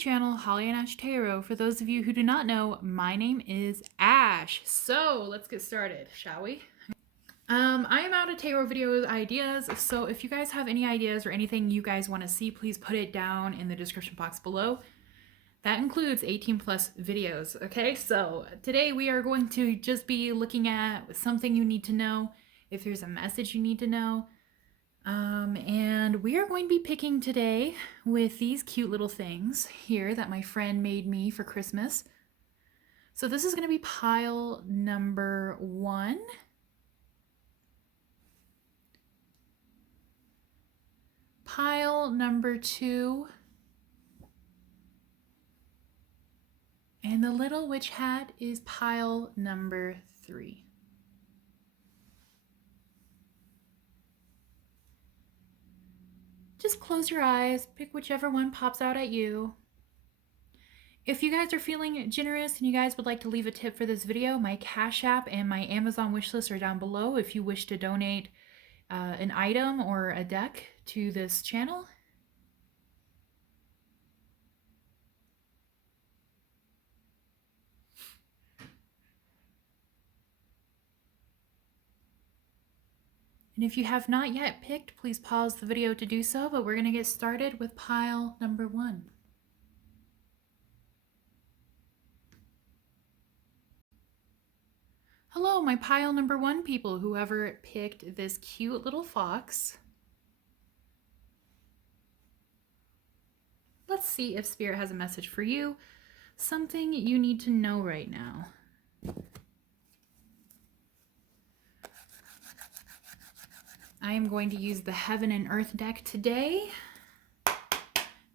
channel, Hollyandashtarot Tarot. For those of you who do not know, my name is Ash. So let's get started, shall we? I am out of tarot video ideas, so if you guys have any ideas or anything you guys want to see, please put it down in the description box below. That includes 18 plus videos, okay? So today we are going to just be looking at something you need to know, if there's a message you need to know. And we are going to be picking today with these cute little things here that my friend made me for Christmas. So this is going to be pile number 1. Pile number 2. And the little witch hat is pile number 3. Just close your eyes, pick whichever one pops out at you. If you guys are feeling generous and you guys would like to leave a tip for this video, my Cash App and my Amazon wishlist are down below if you wish to donate an item or a deck to this channel. And if you have not yet picked, please pause the video to do so, but we're going to get started with pile number 1. Hello, my pile number 1 people, whoever picked this cute little fox. Let's see if Spirit has a message for you. Something you need to know right now. I am going to use the Heaven and Earth deck today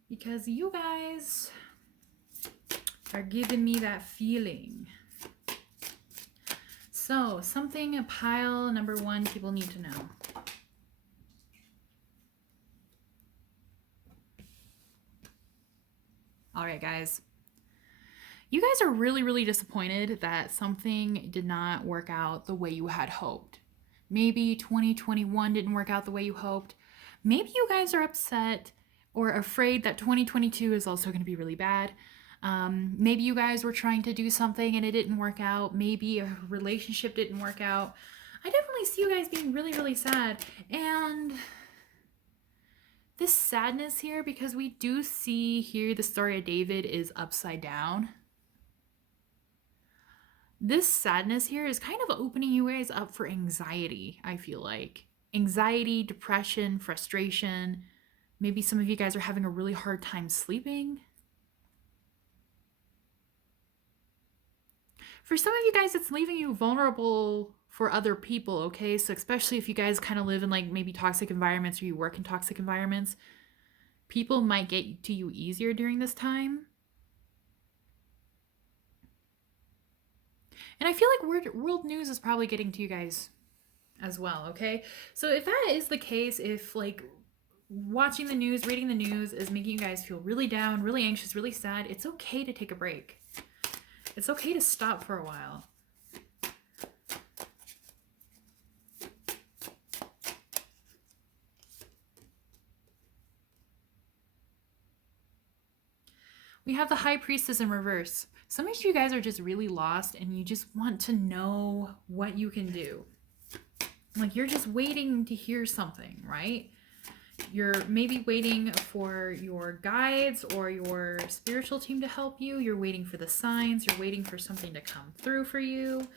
because you guys are giving me that feeling. So, something pile number 1 people need to know. All right, guys. You guys are really disappointed that something did not work out the way you had hoped. Maybe 2021 didn't work out the way you hoped. Maybe you guys are upset or afraid that 2022 is also going to be really bad. Maybe you guys were trying to do something and it didn't work out. Maybe a relationship didn't work out. I definitely see you guys being really sad. And this sadness here, because we do see here the story of David is upside down. This sadness here is kind of opening you guys up for anxiety, I feel like. Anxiety, depression, frustration. Maybe some of you guys are having a really hard time sleeping. For some of you guys, it's leaving you vulnerable for other people, okay? So especially if you guys kind of live in like maybe toxic environments or you work in toxic environments, people might get to you easier during this time. And I feel like world news is probably getting to you guys as well, okay? So if that is the case, if like watching the news, reading the news is making you guys feel really down, really anxious, really sad, it's okay to take a break. It's okay to stop for a while. We have the High Priestess in reverse. Some of you guys are just really lost and you just want to know what you can do. Like you're just waiting to hear something, right? You're maybe waiting for your guides or your spiritual team to help you. You're waiting for the signs. You're waiting for something to come through for you.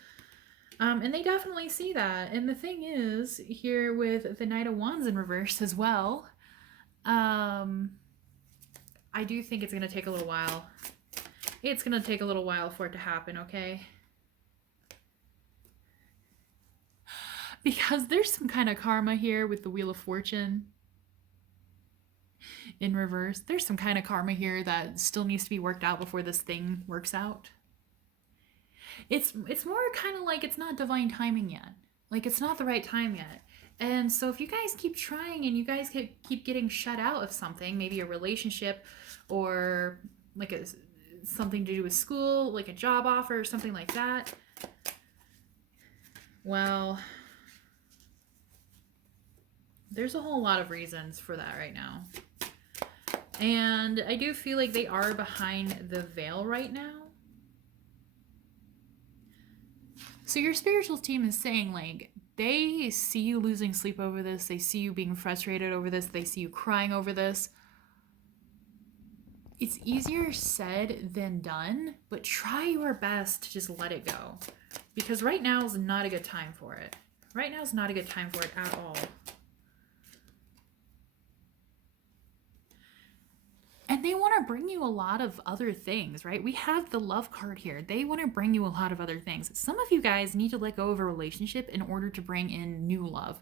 And they definitely see that. And the thing is, here with the Knight of Wands in reverse as well, I do think it's going to take a little while. It's going to take a little while for it to happen, okay? Because there's some kind of karma here with the Wheel of Fortune in reverse. There's some kind of karma here that still needs to be worked out before this thing works out. It's more kind of like it's not divine timing yet. Like it's not the right time yet. And so if you guys keep trying and you guys keep getting shut out of something, maybe a relationship or like something to do with school, like a job offer or something like that, well, there's a whole lot of reasons for that right now. And I do feel like they are behind the veil right now. So your spiritual team is saying, like, they see you losing sleep over this. They see you being frustrated over this. They see you crying over this. It's easier said than done, but try your best to just let it go. Because right now is not a good time for it. Right now is not a good time for it at all. And they want to bring you a lot of other things, right? We have the love card here. They want to bring you a lot of other things. Some of you guys need to let go of a relationship in order to bring in new love.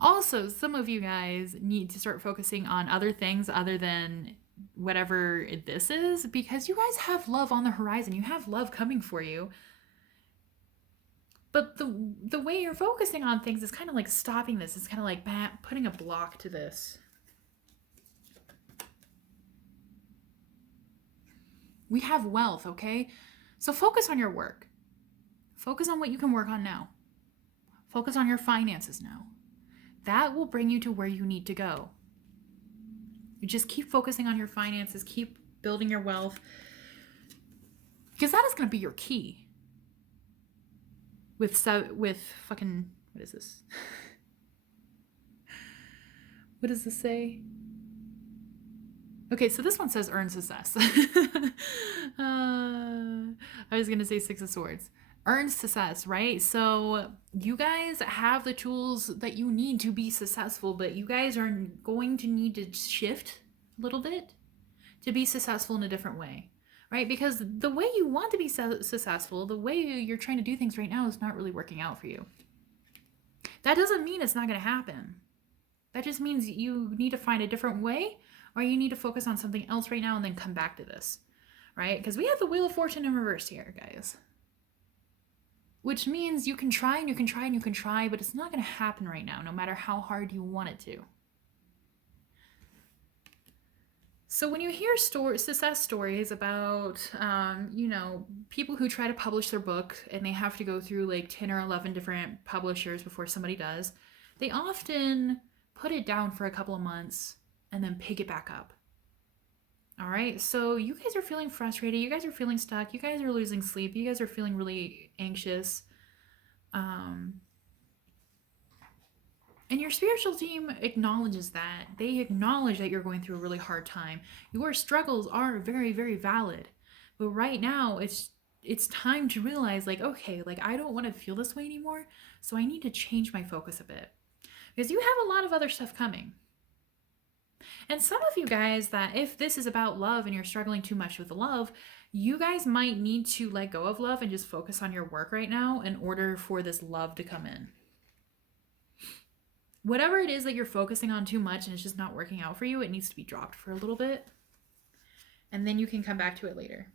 Also, some of you guys need to start focusing on other things other than whatever this is, because you guys have love on the horizon. You have love coming for you. But the way you're focusing on things is kind of like stopping this. It's kind of like putting a block to this. We have wealth, okay? So focus on your work. Focus on what you can work on now. Focus on your finances now. That will bring you to where you need to go. You just keep focusing on your finances, keep building your wealth, because that is going to be your key. With fucking, what is this? What does this say? Okay, so this one says earn success. I was going to say Six of Swords. Earn success, right? So you guys have the tools that you need to be successful, but you guys are going to need to shift a little bit to be successful in a different way, right? Because the way you want to be successful, the way you're trying to do things right now is not really working out for you. That doesn't mean it's not going to happen. That just means you need to find a different way, or you need to focus on something else right now and then come back to this, right? Because we have the Wheel of Fortune in reverse here, guys. Which means you can try and you can try and you can try, but it's not going to happen right now, no matter how hard you want it to. So when you hear success stories about, people who try to publish their book and they have to go through like 10 or 11 different publishers before somebody does, they often put it down for a couple of months and then pick it back up. All right, so you guys are feeling frustrated. You guys are feeling stuck. You guys are losing sleep. You guys are feeling really anxious. And your spiritual team acknowledges that. They acknowledge that you're going through a really hard time. Your struggles are very, very valid. But right now, it's time to realize, like, okay, like, I don't want to feel this way anymore, so I need to change my focus a bit. Because you have a lot of other stuff coming. And some of you guys, that if this is about love and you're struggling too much with the love, you guys might need to let go of love and just focus on your work right now in order for this love to come in. Whatever it is that you're focusing on too much and it's just not working out for you, it needs to be dropped for a little bit. And then you can come back to it later.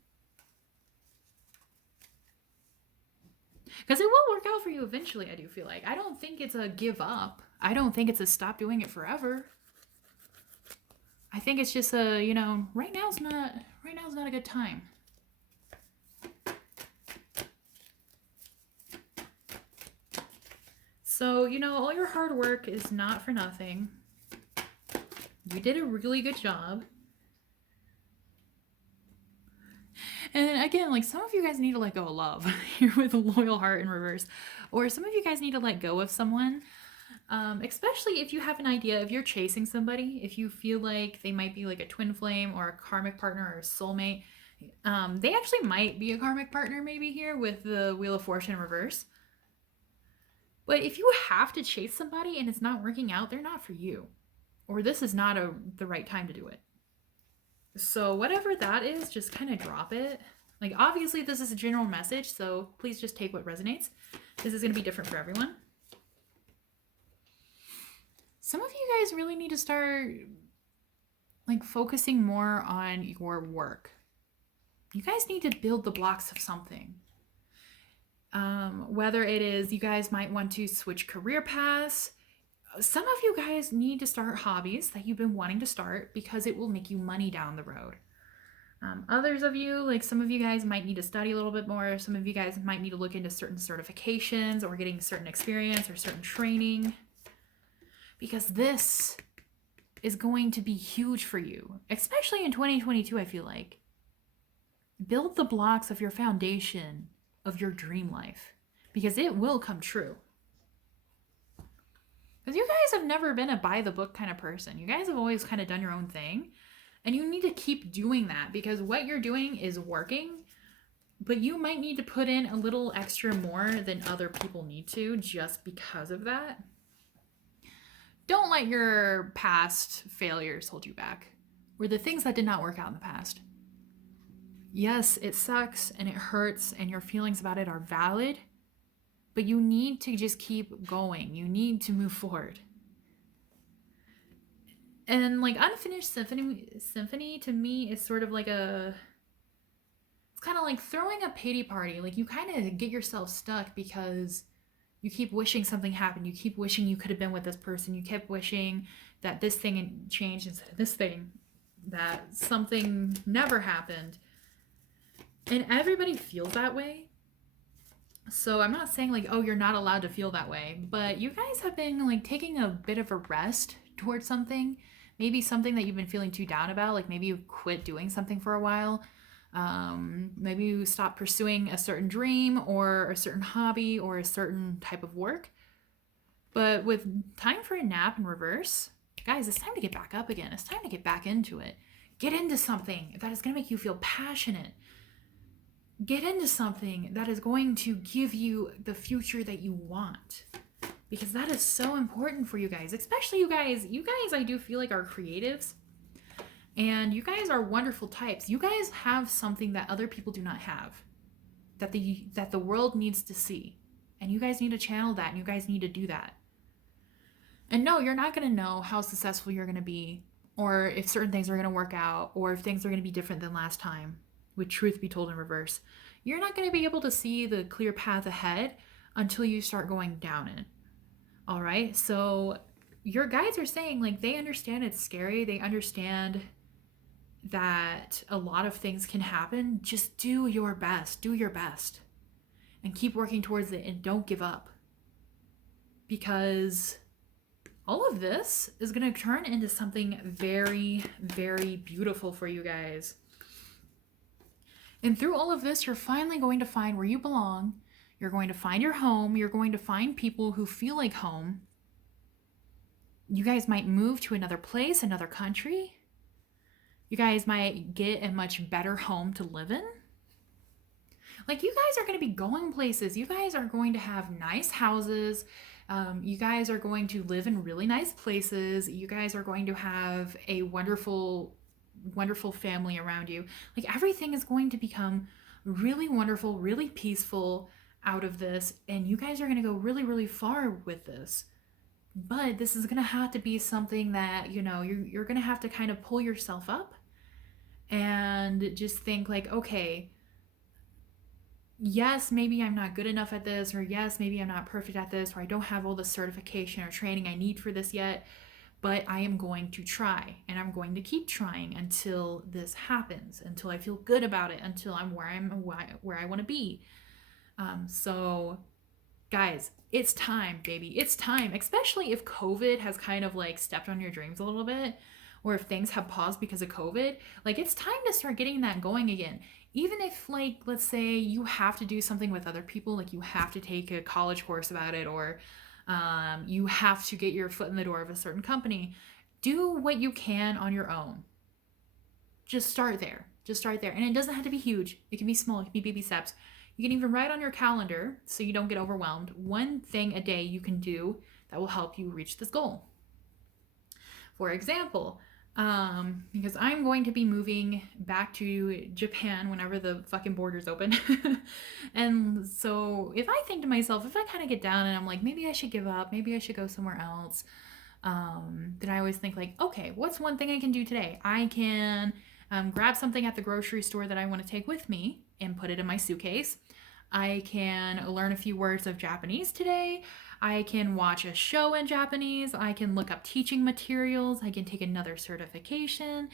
Because it will work out for you eventually, I do feel like. I don't think it's a give up. I don't think it's a stop doing it forever. I think it's just a, right now's not a good time. So, all your hard work is not for nothing. You did a really good job. And again, like, some of you guys need to let go of love. You're with a loyal heart in reverse. Or some of you guys need to let go of someone. Especially if you have an idea, if you're chasing somebody, if you feel like they might be like a twin flame or a karmic partner or a soulmate. They actually might be a karmic partner maybe here with the Wheel of Fortune in reverse. But if you have to chase somebody and it's not working out, they're not for you. Or this is not the right time to do it. So whatever that is, just kind of drop it. Like, obviously this is a general message, so please just take what resonates. This is going to be different for everyone. Some of you guys really need to start, like, focusing more on your work. You guys need to build the blocks of something. Whether it is you guys might want to switch career paths. Some of you guys need to start hobbies that you've been wanting to start because it will make you money down the road. Others of you, like some of you guys might need to study a little bit more. Some of you guys might need to look into certain certifications or getting certain experience or certain training. Because this is going to be huge for you, especially in 2022. I feel like build the blocks of your foundation of your dream life, because it will come true. Because you guys have never been a by the book kind of person. You guys have always kind of done your own thing. And you need to keep doing that, because what you're doing is working. But you might need to put in a little extra more than other people need to just because of that. Don't let your past failures hold you back, or the things that did not work out in the past. Yes, it sucks and it hurts and your feelings about it are valid, but you need to just keep going. You need to move forward. And like Unfinished Symphony to me is sort of like it's kind of like throwing a pity party. Like you kind of get yourself stuck because you keep wishing something happened. You keep wishing you could have been with this person. You kept wishing that this thing changed instead of this thing, that something never happened. And everybody feels that way. So I'm not saying like, oh, you're not allowed to feel that way, but you guys have been like taking a bit of a rest towards something, maybe something that you've been feeling too down about. Like maybe you quit doing something for a while. Maybe you stop pursuing a certain dream or a certain hobby or a certain type of work. But with time for a nap in reverse, guys, it's time to get back up again. It's time to get back into it. Get into something that is going to make you feel passionate. Get into something that is going to give you the future that you want, because that is so important for you guys, especially you guys I do feel like are creatives, and you guys are wonderful types. You guys have something that other people do not have, that the world needs to see, and you guys need to channel that, and you guys need to do that. And no, you're not going to know how successful you're going to be, or if certain things are going to work out, or if things are going to be different than last time. With truth be told in reverse, you're not going to be able to see the clear path ahead until you start going down it. All right. So your guides are saying like they understand it's scary. They understand that a lot of things can happen. Just do your best. Do your best. And keep working towards it, and don't give up. Because all of this is going to turn into something very, very beautiful for you guys. And through all of this, you're finally going to find where you belong. You're going to find your home. You're going to find people who feel like home. You guys might move to another place, another country. You guys might get a much better home to live in. Like, you guys are going to be going places. You guys are going to have nice houses. You guys are going to live in really nice places. You guys are going to have a wonderful family around you. Like, everything is going to become really wonderful, really peaceful out of this, and you guys are going to go really, really far with this. But this is going to have to be something that, you know, you're going to have to kind of pull yourself up and just think like, okay, yes, maybe I'm not good enough at this, or yes, maybe I'm not perfect at this, or I don't have all the certification or training I need for this yet, but I am going to try, and I'm going to keep trying until this happens, until I feel good about it, until I'm where I want to be. So guys, it's time, baby. It's time, especially if COVID has kind of like stepped on your dreams a little bit, or if things have paused because of COVID. Like, it's time to start getting that going again. Even if, like, let's say you have to do something with other people, like you have to take a college course about it, or you have to get your foot in the door of a certain company, do what you can on your own. Just start there. And it doesn't have to be huge. It can be small. It can be baby steps. You can even write on your calendar, so you don't get overwhelmed, one thing a day you can do that will help you reach this goal. For example, because I'm going to be moving back to Japan whenever the fucking borders open. And so if I think to myself, if I kind of get down and I'm like, maybe I should give up, maybe I should go somewhere else, then I always think like, okay, what's one thing I can do today? I can grab something at the grocery store that I want to take with me and put it in my suitcase. I can learn a few words of Japanese today. I can watch a show in Japanese. I can look up teaching materials. I can take another certification.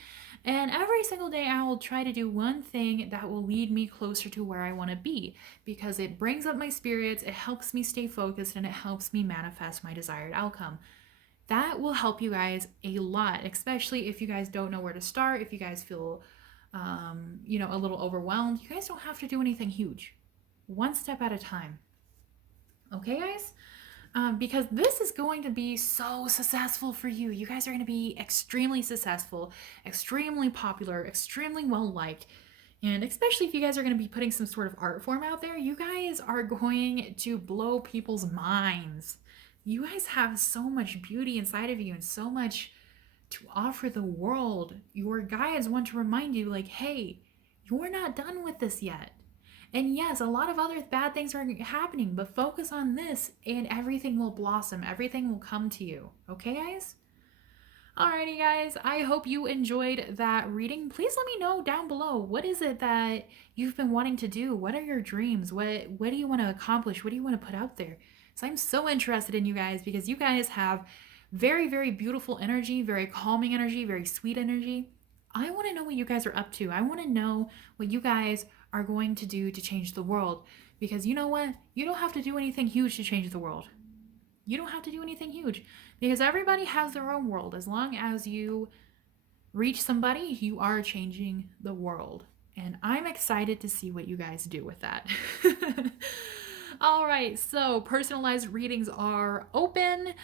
And every single day I will try to do one thing that will lead me closer to where I want to be, because it brings up my spirits, it helps me stay focused, and it helps me manifest my desired outcome. That will help you guys a lot, especially if you guys don't know where to start, if you guys feel, you know, a little overwhelmed. You guys don't have to do anything huge. One step at a time. Okay, guys? Because this is going to be so successful for you. You guys are going to be extremely successful, extremely popular, extremely well liked. And especially if you guys are going to be putting some sort of art form out there, you guys are going to blow people's minds. You guys have so much beauty inside of you and so much to offer the world. Your guides want to remind you, like, hey, you're not done with this yet. And yes, a lot of other bad things are happening, but focus on this and everything will blossom. Everything will come to you. Okay, guys? Alrighty, guys. I hope you enjoyed that reading. Please let me know down below. What is it that you've been wanting to do? What are your dreams? What do you want to accomplish? What do you want to put out there? So I'm so interested in you guys because you guys have very, very beautiful energy, very calming energy, very sweet energy. I want to know what you guys are up to. I want to know what you guys are going to do to change the world. Because you know what? You don't have to do anything huge to change the world. You don't have to do anything huge. Because everybody has their own world. As long as you reach somebody, you are changing the world. And I'm excited to see what you guys do with that. All right, so personalized readings are open.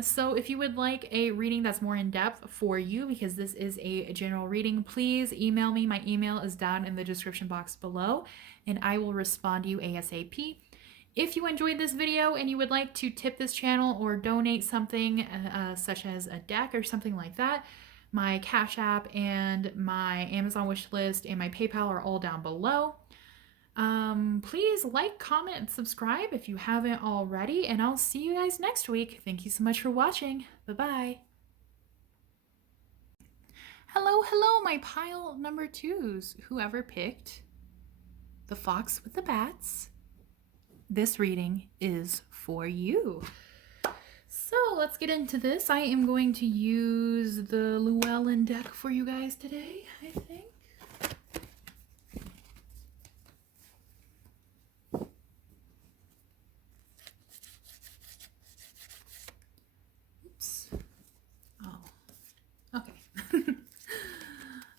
So if you would like a reading that's more in depth for you, because this is a general reading, please email me. My email is down in the description box below, and I will respond to you ASAP. If you enjoyed this video and you would like to tip this channel or donate something such as a deck or something like that, my Cash App and my Amazon wish list and my PayPal are all down below. Please like, comment, and subscribe if you haven't already, and I'll see you guys next week. Thank you so much for watching. Bye-bye. Hello, my pile number 2s. Whoever picked the fox with the bats, this reading is for you. So let's get into this. I am going to use the Llewellyn deck for you guys today, I think.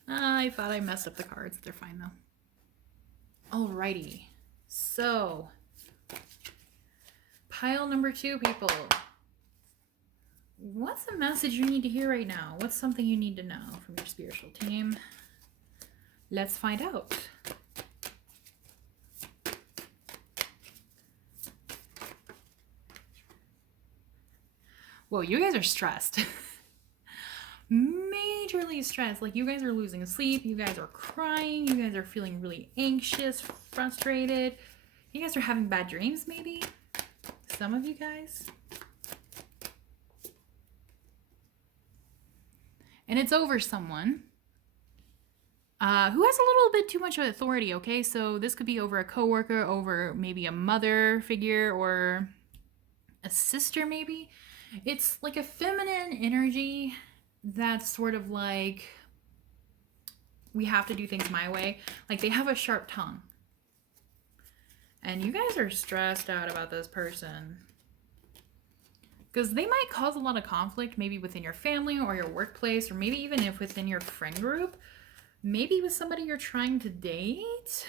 I thought I messed up the cards. They're fine though. Alrighty. So, pile number 2, people. What's the message you need to hear right now? What's something you need to know from your spiritual team? Let's find out. Whoa, you guys are stressed. Majorly stressed. Like, you guys are losing sleep, you guys are crying, you guys are feeling really anxious, frustrated, you guys are having bad dreams, maybe some of you guys, and it's over someone who has a little bit too much authority. Okay, so this could be over a coworker, over maybe a mother figure or a sister. Maybe it's like a feminine energy that's sort of like, we have to do things my way. Like, they have a sharp tongue. And you guys are stressed out about this person. Because they might cause a lot of conflict, maybe within your family or your workplace, or maybe even if within your friend group. Maybe with somebody you're trying to date.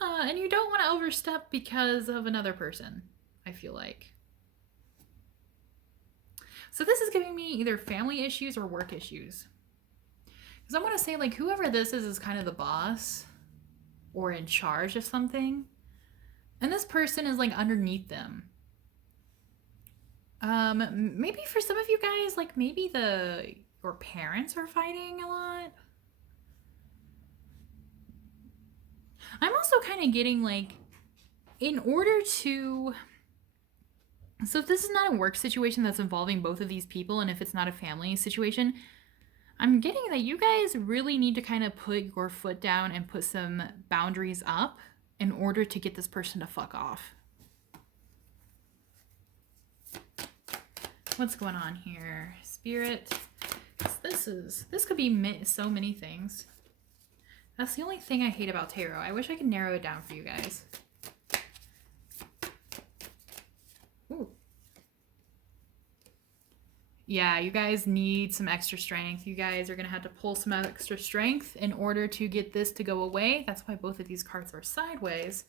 And you don't want to overstep because of another person, I feel like. So this is giving me either family issues or work issues. Because I want to say, like, whoever this is kind of the boss or in charge of something. And this person is, like, underneath them. Maybe for some of you guys, like, maybe your parents are fighting a lot. I'm also kind of getting, like, in order to... So if this is not a work situation that's involving both of these people, and if it's not a family situation, I'm getting that you guys really need to kind of put your foot down and put some boundaries up in order to get this person to fuck off. What's going on here? Spirit. This could be so many things. That's the only thing I hate about tarot. I wish I could narrow it down for you guys. Ooh. Yeah, you guys need some extra strength. You guys are going to have to pull some extra strength in order to get this to go away. That's why both of these cards are sideways.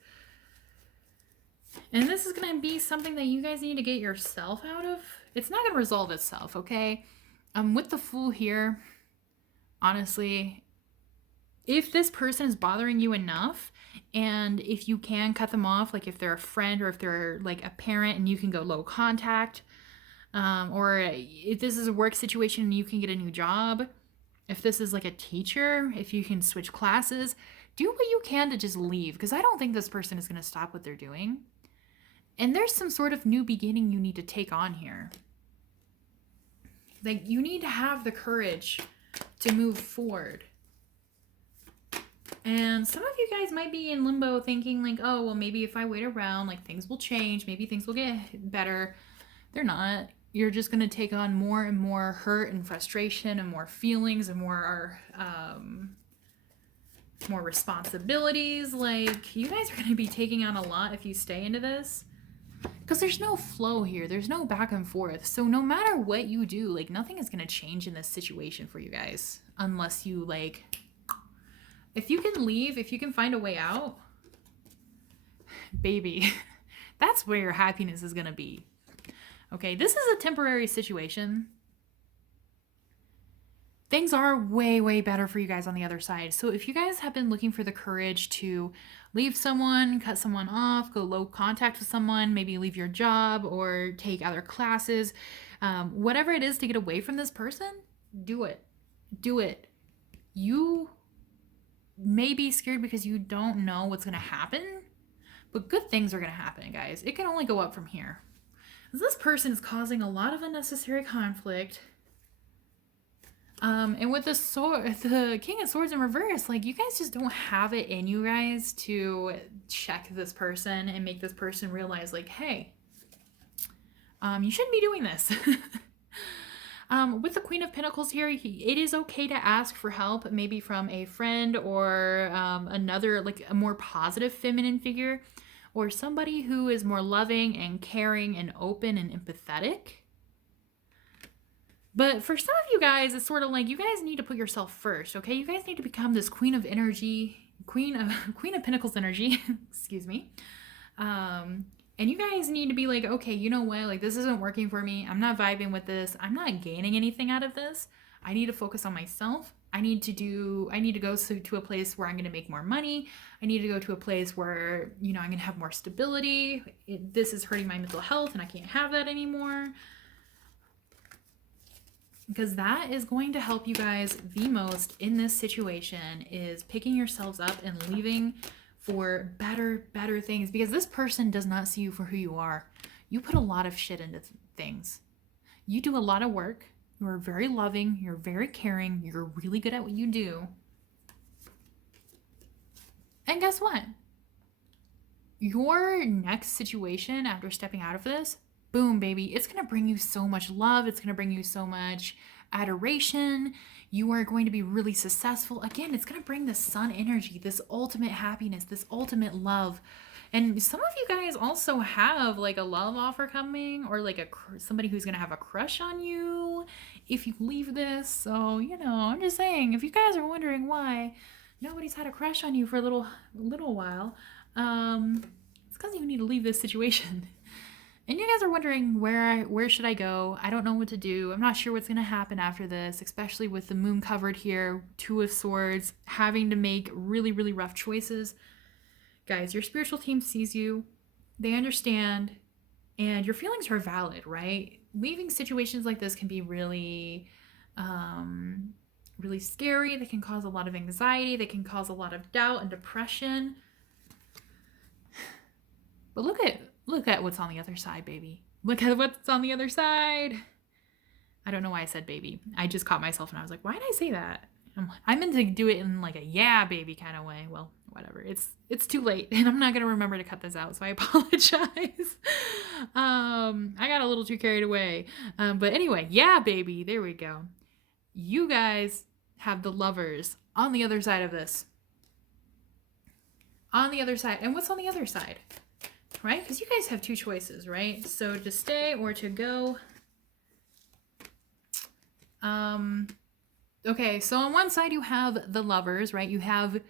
And this is going to be something that you guys need to get yourself out of. It's not going to resolve itself, okay? With the Fool here, honestly, if this person is bothering you enough, and if you can cut them off, like if they're a friend or if they're like a parent and you can go low contact, or if this is a work situation and you can get a new job, if this is like a teacher, if you can switch classes, do what you can to just leave, because I don't think this person is going to stop what they're doing. And there's some sort of new beginning you need to take on here. Like, you need to have the courage to move forward. And some of you guys might be in limbo thinking like, oh, well, maybe if I wait around, like things will change. Maybe things will get better. They're not. You're just going to take on more and more hurt and frustration and more feelings and more responsibilities. Like, you guys are going to be taking on a lot if you stay into this. Because there's no flow here. There's no back and forth. So no matter what you do, like, nothing is going to change in this situation for you guys. Unless you, like, if you can leave, if you can find a way out, baby, that's where your happiness is going to be. Okay, this is a temporary situation. Things are way, way better for you guys on the other side. So if you guys have been looking for the courage to leave someone, cut someone off, go low contact with someone, maybe leave your job or take other classes, whatever it is to get away from this person, do it. Do it. You may be scared because you don't know what's going to happen, but good things are going to happen, guys. It can only go up from here. This person is causing a lot of unnecessary conflict. And with the King of Swords in reverse, like, you guys just don't have it in you guys to check this person and make this person realize, like, hey, you shouldn't be doing this. With the Queen of Pentacles here, it is okay to ask for help, maybe from a friend or another, like a more positive feminine figure, or somebody who is more loving and caring and open and empathetic. But for some of you guys, it's sort of like you guys need to put yourself first, okay? You guys need to become this Queen of Energy, Queen of Pentacles energy, excuse me. And you guys need to be like, okay, you know what? Like, this isn't working for me. I'm not vibing with this. I'm not gaining anything out of this. I need to focus on myself. I need to go to a place where I'm going to make more money. I need to go to a place where, you know, I'm going to have more stability. This is hurting my mental health and I can't have that anymore. Because that is going to help you guys the most in this situation, is picking yourselves up and leaving for better things. Because this person does not see you for who you are. You put a lot of shit into things. You do a lot of work. You are very loving. You're very caring. You're really good at what you do. And guess what? Your next situation after stepping out of this, boom, baby, it's going to bring you so much love. It's going to bring you so much adoration. You are going to be really successful. Again, it's going to bring the sun energy, this ultimate happiness, this ultimate love. And some of you guys also have like a love offer coming, or like somebody who's going to have a crush on you if you leave this. So, you know, I'm just saying, if you guys are wondering why nobody's had a crush on you for a little while, it's because you need to leave this situation. And you guys are wondering, where should I go? I don't know what to do. I'm not sure what's going to happen after this, especially with the moon covered here, Two of Swords, having to make really, really rough choices. Guys, your spiritual team sees you. They understand. And your feelings are valid, right? Leaving situations like this can be really, really scary. They can cause a lot of anxiety. They can cause a lot of doubt and depression. But look at what's on the other side, baby. Look at what's on the other side. I don't know why I said baby. I just caught myself and I was like, why did I say that? I meant to do it in like a yeah, baby kind of way. Well, whatever. It's too late and I'm not going to remember to cut this out, so I apologize. I got a little too carried away. But anyway, yeah, baby. There we go. You guys have the Lovers on the other side of this. On the other side. And what's on the other side? Right? Because you guys have two choices, right? So to stay or to go. Okay, so on one side you have the lovers, right? You have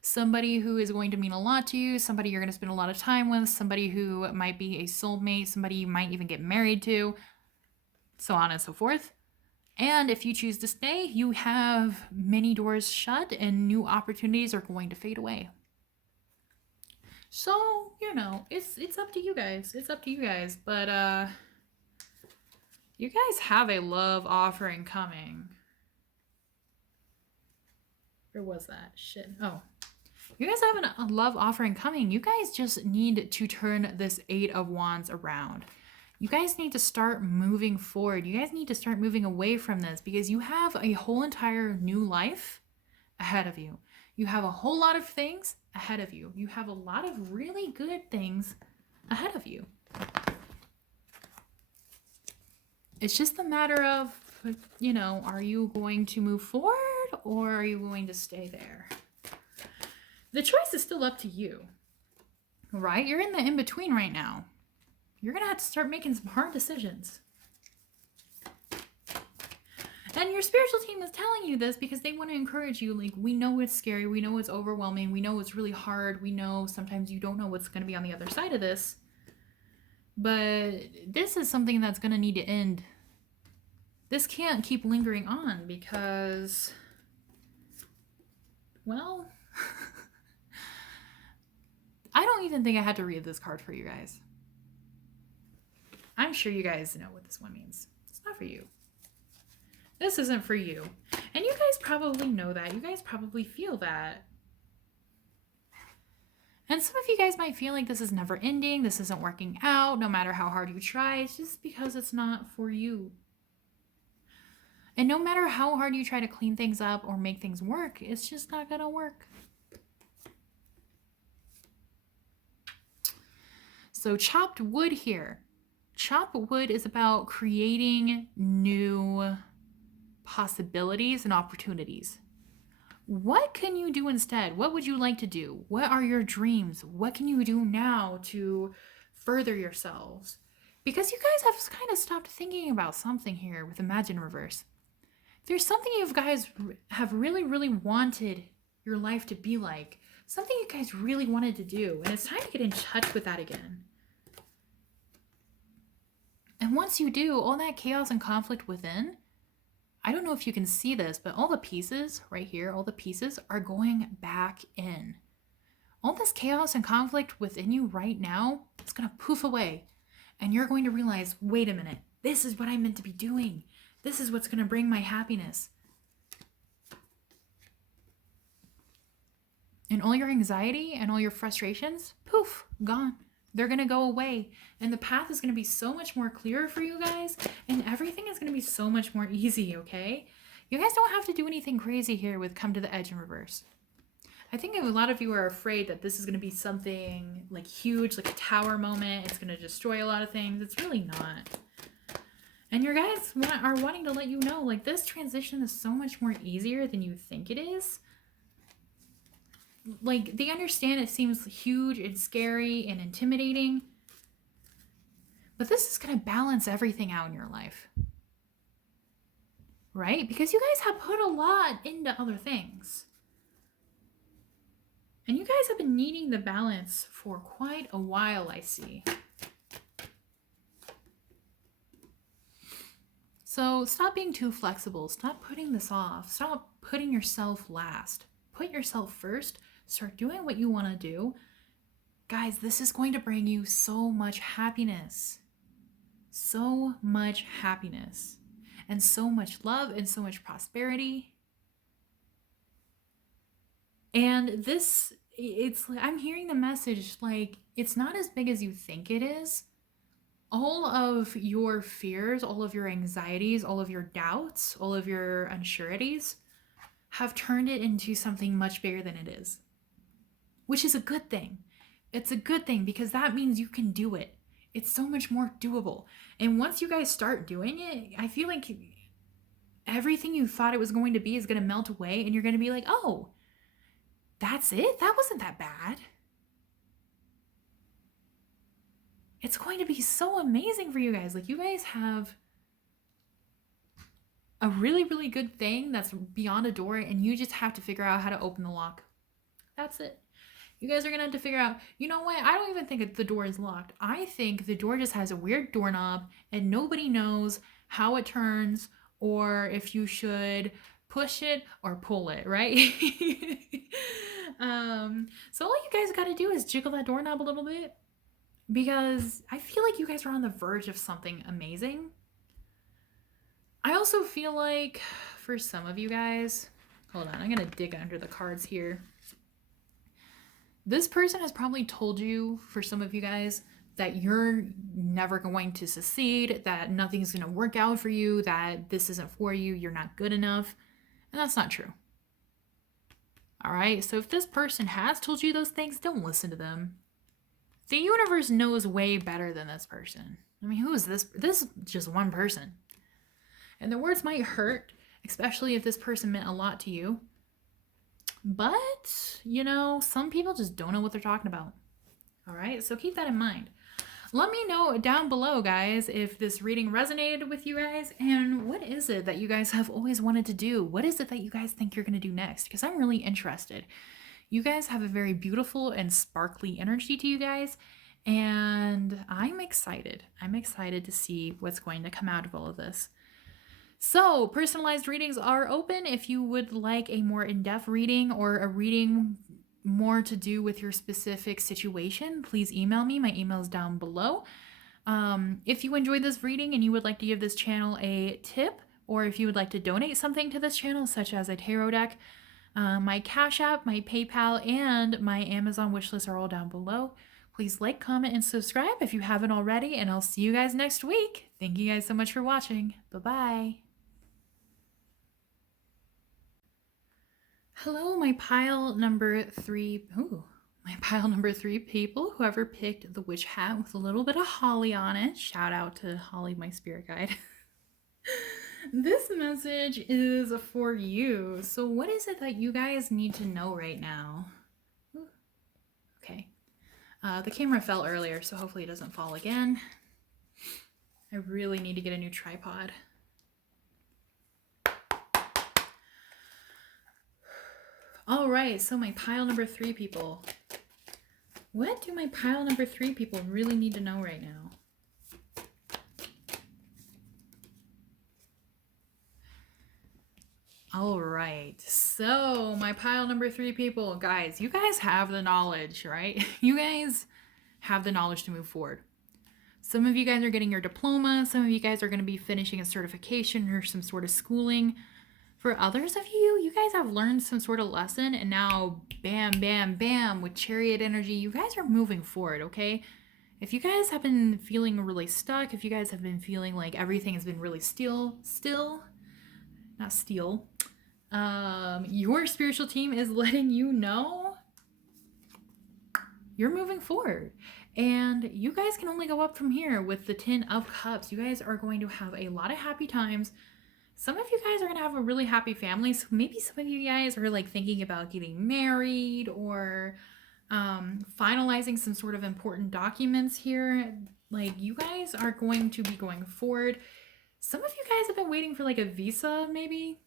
somebody who is going to mean a lot to you, somebody you're going to spend a lot of time with, somebody who might be a soulmate, somebody you might even get married to, so on and so forth. And if you choose to stay, you have many doors shut and new opportunities are going to fade away. So, you know, it's up to you guys. It's up to you guys. But you guys have a love offering coming. Where was that? Shit. Oh. You guys have a love offering coming. You guys just need to turn this 8 of Wands around. You guys need to start moving forward. You guys need to start moving away from this because you have a whole entire new life ahead of you. You have a whole lot of things ahead of you. You have a lot of really good things ahead of you. It's just a matter of, you know, are you going to move forward or are you going to stay there? The choice is still up to you, right? You're in the in-between right now. You're going to have to start making some hard decisions. And your spiritual team is telling you this because they want to encourage you. Like, we know it's scary. We know it's overwhelming. We know it's really hard. We know sometimes you don't know what's going to be on the other side of this. But this is something that's going to need to end. This can't keep lingering on because, well, I don't even think I had to read this card for you guys. I'm sure you guys know what this one means. It's not for you. This isn't for you. And you guys probably know that. You guys probably feel that. And some of you guys might feel like this is never ending. This isn't working out. No matter how hard you try, it's just because it's not for you. And no matter how hard you try to clean things up or make things work, it's just not going to work. So chopped wood here. Chopped wood is about creating new possibilities and opportunities. What can you do instead? What would you like to do? What are your dreams? What can you do now to further yourselves? Because you guys have kind of stopped thinking about something here with Imagine Reverse. There's something you guys have really, really wanted your life to be like. Something you guys really wanted to do. And it's time to get in touch with that again. And once you do, all that chaos and conflict within, I don't know if you can see this, but all the pieces right here, all the pieces are going back in. All this chaos and conflict within you right now, it's going to poof away. And you're going to realize, wait a minute, this is what I'm meant to be doing. This is what's going to bring my happiness. And all your anxiety and all your frustrations, poof, gone. They're going to go away. And the path is going to be so much more clear for you guys. And everything is going to be so much more easy, okay? You guys don't have to do anything crazy here with Come to the Edge in reverse. I think a lot of you are afraid that this is going to be something like huge, like a tower moment. It's going to destroy a lot of things. It's really not. And your guys are wanting to let you know, like, this transition is so much more easier than you think it is. Like, they understand it seems huge and scary and intimidating. But this is going to balance everything out in your life. Right? Because you guys have put a lot into other things. And you guys have been needing the balance for quite a while, I see. So stop being too flexible. Stop putting this off. Stop putting yourself last. Put yourself first. Start doing what you want to do. Guys, this is going to bring you so much happiness. So much happiness. And so much love and so much prosperity. And this, it's, I'm hearing the message like, it's not as big as you think it is. All of your fears, all of your anxieties, all of your doubts, all of your unsureties have turned it into something much bigger than it is. Which is a good thing. It's a good thing because that means you can do it. It's so much more doable. And once you guys start doing it, I feel like everything you thought it was going to be is going to melt away and you're going to be like, oh, that's it? That wasn't that bad. It's going to be so amazing for you guys. Like, you guys have a really, really good thing that's beyond a door, and you just have to figure out how to open the lock. That's it. You guys are gonna have to figure out, you know what? I don't even think the door is locked. I think the door just has a weird doorknob and nobody knows how it turns or if you should push it or pull it, right? So all you guys gotta do is jiggle that doorknob a little bit because I feel like you guys are on the verge of something amazing. I also feel like for some of you guys, hold on, I'm gonna dig under the cards here. This person has probably told you, for some of you guys, that you're never going to succeed, that nothing's going to work out for you, that this isn't for you, you're not good enough. And that's not true. All right, so if this person has told you those things, don't listen to them. The universe knows way better than this person. I mean, who is this? This is just one person. And the words might hurt, especially if this person meant a lot to you. But, you know, some people just don't know what they're talking about. All right, so keep that in mind. Let me know down below, guys, if this reading resonated with you guys, and what is it that you guys have always wanted to do? What is it that you guys think you're going to do next? Because I'm really interested. You guys have a very beautiful and sparkly energy to you guys, and I'm excited. I'm excited to see what's going to come out of all of this. So, personalized readings are open. If you would like a more in-depth reading or a reading more to do with your specific situation, please email me. My email is down below. If you enjoyed this reading and you would like to give this channel a tip, or if you would like to donate something to this channel, such as a tarot deck, my Cash App, my PayPal, and my Amazon wishlist are all down below. Please like, comment, and subscribe if you haven't already, and I'll see you guys next week. Thank you guys so much for watching. Bye-bye. Hello, my pile number 3. Ooh, my pile number 3 people. Whoever picked the witch hat with a little bit of holly on it. Shout out to Holly, my spirit guide. This message is for you. So what is it that you guys need to know right now? Ooh, okay. The camera fell earlier, so hopefully it doesn't fall again. I really need to get a new tripod. All right, so my pile number 3 people. What do my pile number 3 people really need to know right now? All right, so my pile number 3 people, guys, you guys have the knowledge, right? You guys have the knowledge to move forward. Some of you guys are getting your diploma. Some of you guys are going to be finishing a certification or some sort of schooling. For others of you, you guys have learned some sort of lesson, and now bam, bam, bam, with chariot energy, you guys are moving forward, okay? If you guys have been feeling really stuck, if you guys have been feeling like everything has been really your spiritual team is letting you know you're moving forward. And you guys can only go up from here with the 10 of Cups. You guys are going to have a lot of happy times. Some of you guys are going to have a really happy family. So maybe some of you guys are like thinking about getting married or finalizing some sort of important documents here. Like, you guys are going to be going forward. Some of you guys have been waiting for like a visa maybe,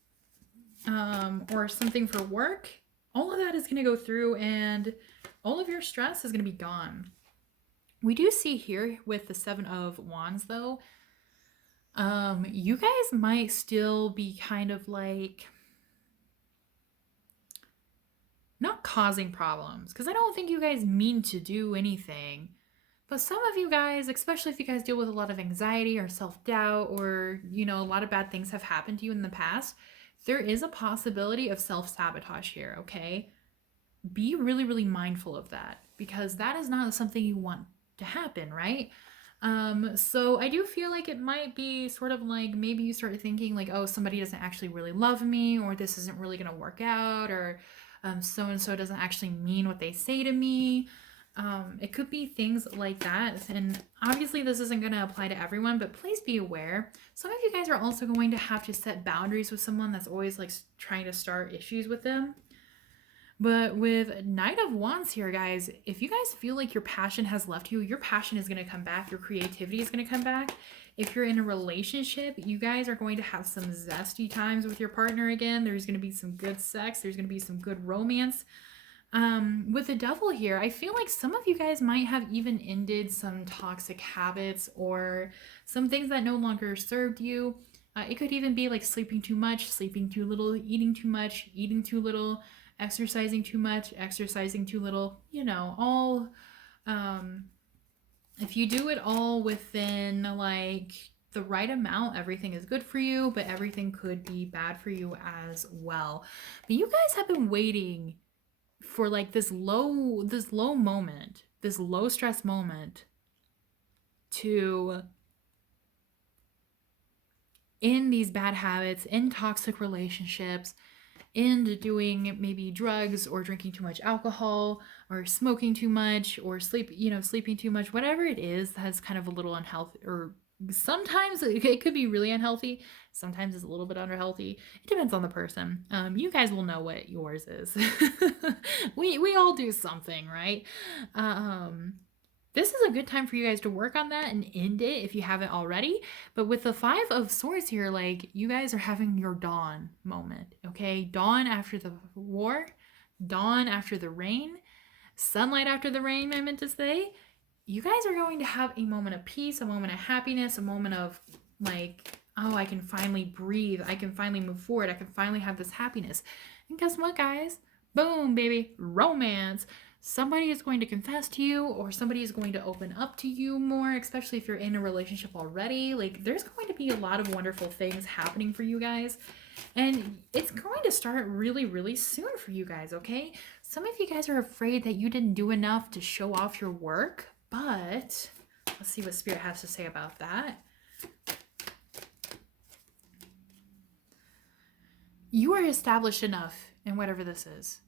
or something for work. All of that is going to go through, and all of your stress is going to be gone. We do see here with the 7 of Wands though, you guys might still be kind of like not causing problems, because I don't think you guys mean to do anything, but some of you guys, especially if you guys deal with a lot of anxiety or self-doubt, or, you know, a lot of bad things have happened to you in the past, there is a possibility of self-sabotage here, okay? Be really, really mindful of that, because that is not something you want to happen, right? So I do feel like it might be sort of like maybe you start thinking like, oh, somebody doesn't actually really love me, or this isn't really going to work out, or so-and-so doesn't actually mean what they say to me. It could be things like that. And obviously this isn't going to apply to everyone, but please be aware. Some of you guys are also going to have to set boundaries with someone that's always like trying to start issues with them. But with Knight of Wands here, guys, if you guys feel like your passion has left you, your passion is going to come back. Your creativity is going to come back. If you're in a relationship, you guys are going to have some zesty times with your partner again. There's going to be some good sex. There's going to be some good romance. With the Devil here, I feel like some of you guys might have even ended some toxic habits or some things that no longer served you. It could even be like sleeping too much, sleeping too little, eating too little, exercising too much, exercising too little, you know, all, if you do it all within like the right amount, everything is good for you, but everything could be bad for you as well. But you guys have been waiting for like this low moment, this low stress moment to end these bad habits, end toxic relationships, end doing maybe drugs or drinking too much alcohol or smoking too much or sleeping too much, whatever it is that's kind of a little unhealthy, or sometimes it could be really unhealthy, sometimes it's a little bit unhealthy. It depends on the person. You guys will know what yours is. we all do something, right? This is a good time for you guys to work on that and end it if you haven't already. But with the 5 of Swords here, like, you guys are having your dawn moment, okay? Dawn after the war, dawn after the rain, sunlight after the rain, I meant to say. You guys are going to have a moment of peace, a moment of happiness, a moment of like, oh, I can finally breathe. I can finally move forward. I can finally have this happiness. And guess what, guys? Boom, baby, romance. Somebody is going to confess to you, or somebody is going to open up to you more, especially if you're in a relationship already. Like, there's going to be a lot of wonderful things happening for you guys. And it's going to start really, really soon for you guys, okay? Some of you guys are afraid that you didn't do enough to show off your work, but let's see what Spirit has to say about that. You are established enough in whatever this is.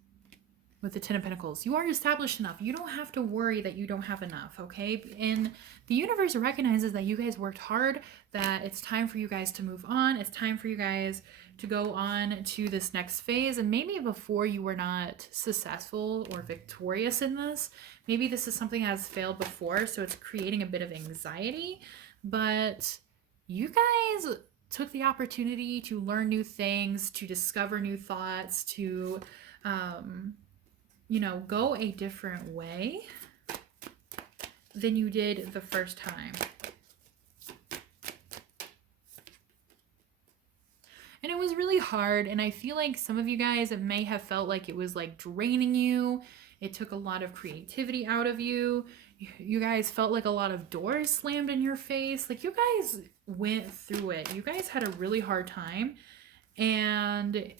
With the 10 of Pentacles, you are established enough. You don't have to worry that you don't have enough, okay? And the universe recognizes that you guys worked hard, that it's time for you guys to move on. It's time for you guys to go on to this next phase. And maybe before you were not successful or victorious in this. Maybe this is something that has failed before, so it's creating a bit of anxiety. But you guys took the opportunity to learn new things, to discover new thoughts, to go a different way than you did the first time. And it was really hard, and I feel like some of you guys, it may have felt like it was like draining you. It took a lot of creativity out of you. You guys felt like a lot of doors slammed in your face. Like, you guys went through it. You guys had a really hard time, and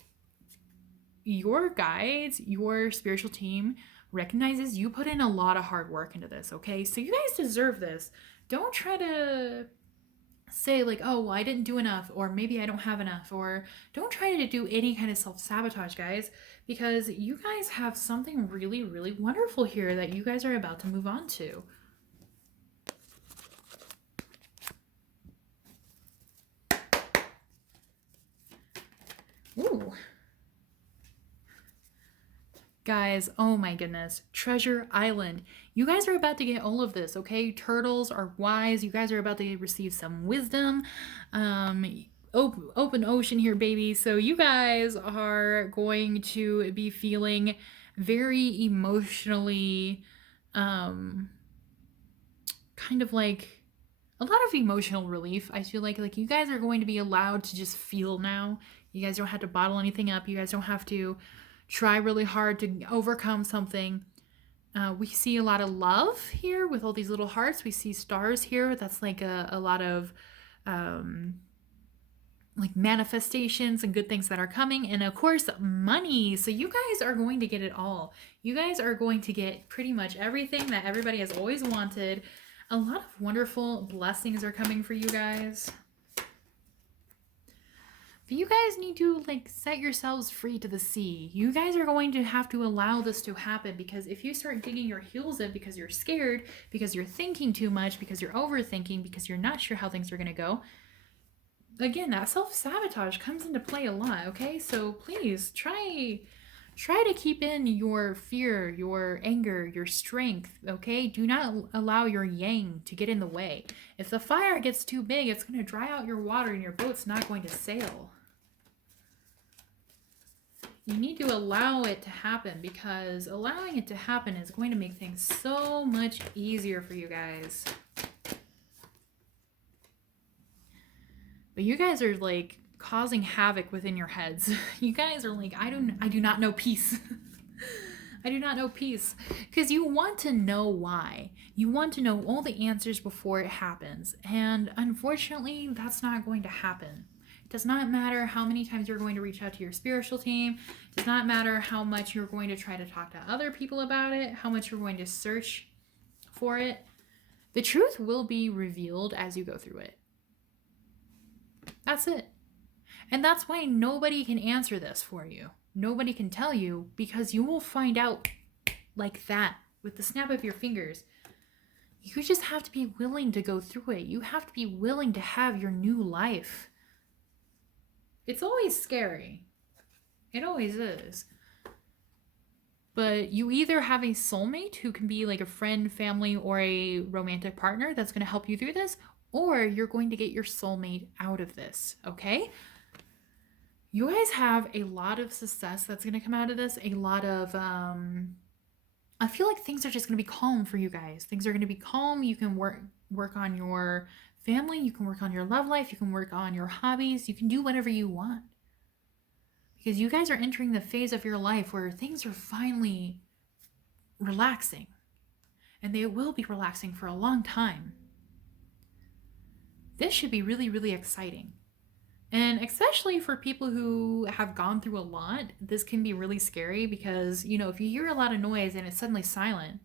your guides, your spiritual team recognizes you put in a lot of hard work into this, okay? So you guys deserve this. Don't try to say like, oh, well, I didn't do enough, or maybe I don't have enough, or don't try to do any kind of self-sabotage, guys, because you guys have something really, really wonderful here that you guys are about to move on to. Ooh. Guys, oh my goodness, Treasure Island. You guys are about to get all of this, okay? Turtles are wise. You guys are about to receive some wisdom. Open ocean here, baby. So you guys are going to be feeling very emotionally, kind of like a lot of emotional relief. I feel like you guys are going to be allowed to just feel now. You guys don't have to bottle anything up. You guys don't have to try really hard to overcome something. We see a lot of love here with all these little hearts. We see stars here. That's like a lot of like manifestations and good things that are coming. And of course, money. So you guys are going to get it all. You guys are going to get pretty much everything that everybody has always wanted. A lot of wonderful blessings are coming for you guys. But you guys need to like set yourselves free to the sea. You guys are going to have to allow this to happen, because if you start digging your heels in because you're scared, because you're thinking too much, because you're overthinking, because you're not sure how things are going to go, again, that self-sabotage comes into play a lot, okay? So please try Try to keep in your fear, your anger, your strength, okay? Do not allow your yang to get in the way. If the fire gets too big, it's going to dry out your water and your boat's not going to sail. You need to allow it to happen, because allowing it to happen is going to make things so much easier for you guys. But you guys are like causing havoc within your heads. You guys are like, I do not know peace. I do not know peace. Because you want to know why. You want to know all the answers before it happens. And unfortunately, that's not going to happen. It does not matter how many times you're going to reach out to your spiritual team. It does not matter how much you're going to try to talk to other people about it, how much you're going to search for it. The truth will be revealed as you go through it. That's it. And that's why nobody can answer this for you. Nobody can tell you, because you will find out like that with the snap of your fingers. You just have to be willing to go through it. You have to be willing to have your new life. It's always scary. It always is. But you either have a soulmate who can be like a friend, family, or a romantic partner that's going to help you through this, or you're going to get your soulmate out of this, okay? You guys have a lot of success that's going to come out of this. A lot of, I feel like things are just going to be calm for you guys. Things are going to be calm. You can work on your family. You can work on your love life. You can work on your hobbies. You can do whatever you want. Because you guys are entering the phase of your life where things are finally relaxing. And they will be relaxing for a long time. This should be really, really exciting. And especially for people who have gone through a lot, this can be really scary because, you know, if you hear a lot of noise and it's suddenly silent,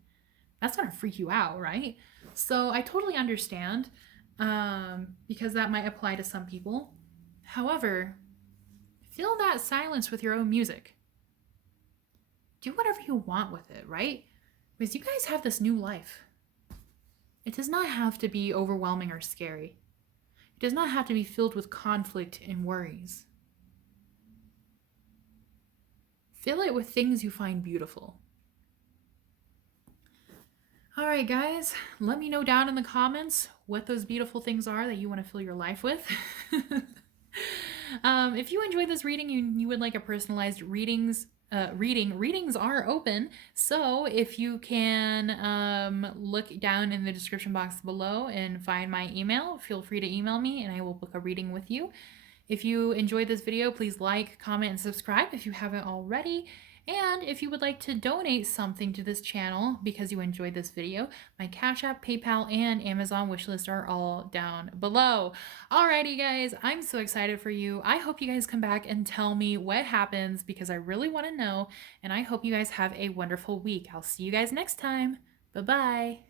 that's going to freak you out, right? So I totally understand, because that might apply to some people. However, fill that silence with your own music. Do whatever you want with it, right? Because you guys have this new life. It does not have to be overwhelming or scary. It does not have to be filled with conflict and worries. Fill it with things you find beautiful. All right, guys, let me know down in the comments what those beautiful things are that you want to fill your life with. If you enjoyed this reading, you would like a personalized readings are open. So if you can look down in the description box below and find my email, feel free to email me and I will book a reading with you. If you enjoyed this video, please like, comment, and subscribe if you haven't already. And if you would like to donate something to this channel because you enjoyed this video, my Cash App, PayPal, and Amazon wishlist are all down below. Alrighty, guys, I'm so excited for you. I hope you guys come back and tell me what happens because I really want to know. And I hope you guys have a wonderful week. I'll see you guys next time. Bye-bye.